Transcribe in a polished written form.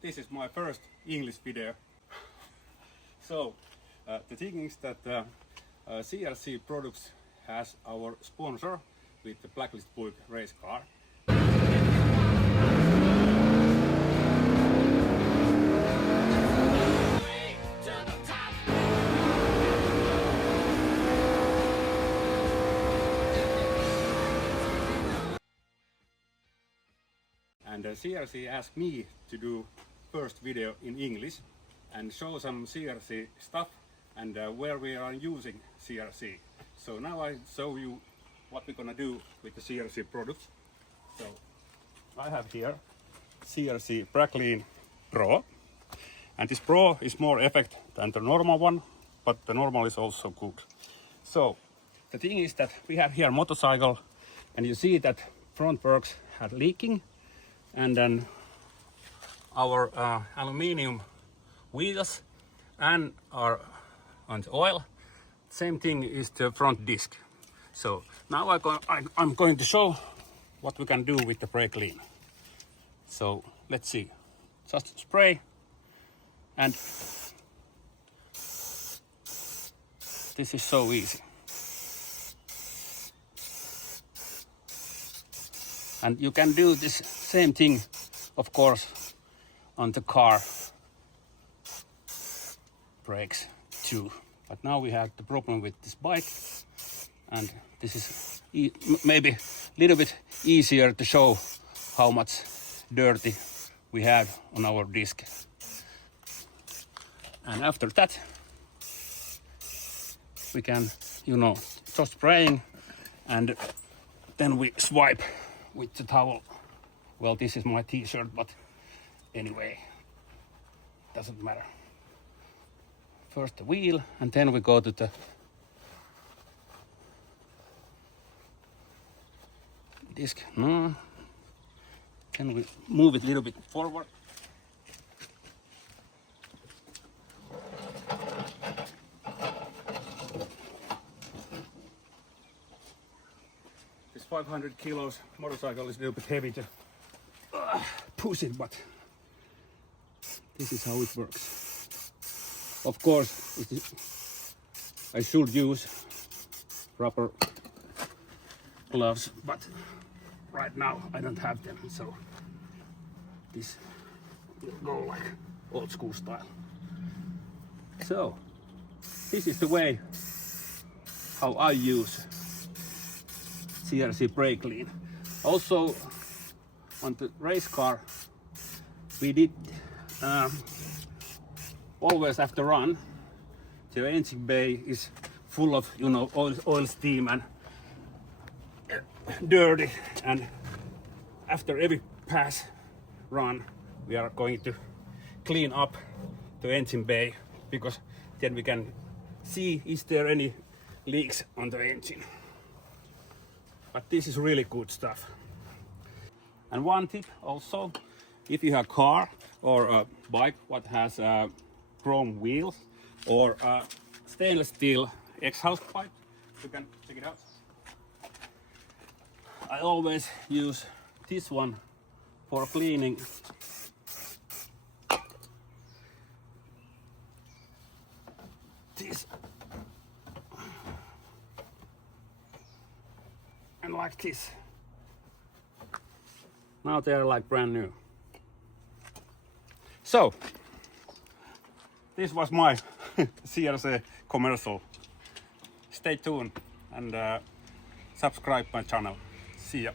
This is my first English video. So the thing is that CRC Products has our sponsor with the Bräkleen Pro race car. And CRC asked me to do first video in English and show some CRC stuff and where we are using CRC. So now I show you what we're gonna do with the CRC products. So I have here CRC Bräkleen Pro, and this Pro is more effect than the normal one, but the normal is also good. So the thing is that we have here motorcycle, and you see that front works had leaking, and then our aluminium wheels and our on the oil. Same thing is the front disc. So now I'm going to show what we can do with the Bräkleen. So let's see. Just spray, and this is so easy. And you can do this same thing, of course, on the car brakes too. But now we have the problem with this bike, and this is maybe a little bit easier to show how much dirty we have on our disc. And after that, we can, just spraying, and then we swipe with the towel. Well, this is my t-shirt, but anyway, doesn't matter. First the wheel, and then we go to the disc. No. Can we move it a little bit forward? This 500 kilos motorcycle is a little bit heavy to push it, but this is how it works. Of course, I should use rubber gloves, but right now I don't have them, so this will go like old school style. So this is the way how I use CRC Bräkleen. Also on the race car we did always after run, the engine bay is full of oil steam and dirty, and after every pass run we are going to clean up the engine bay, because then we can see is there any leaks on the engine. But this is really good stuff. And one tip also, if you have a car or a bike what has chrome wheels or stainless steel exhaust pipe, you can check it out. I always use this one for cleaning. This. And like this. Now they're like brand new. So this was my CRC commercial. Stay tuned and subscribe my channel. See ya.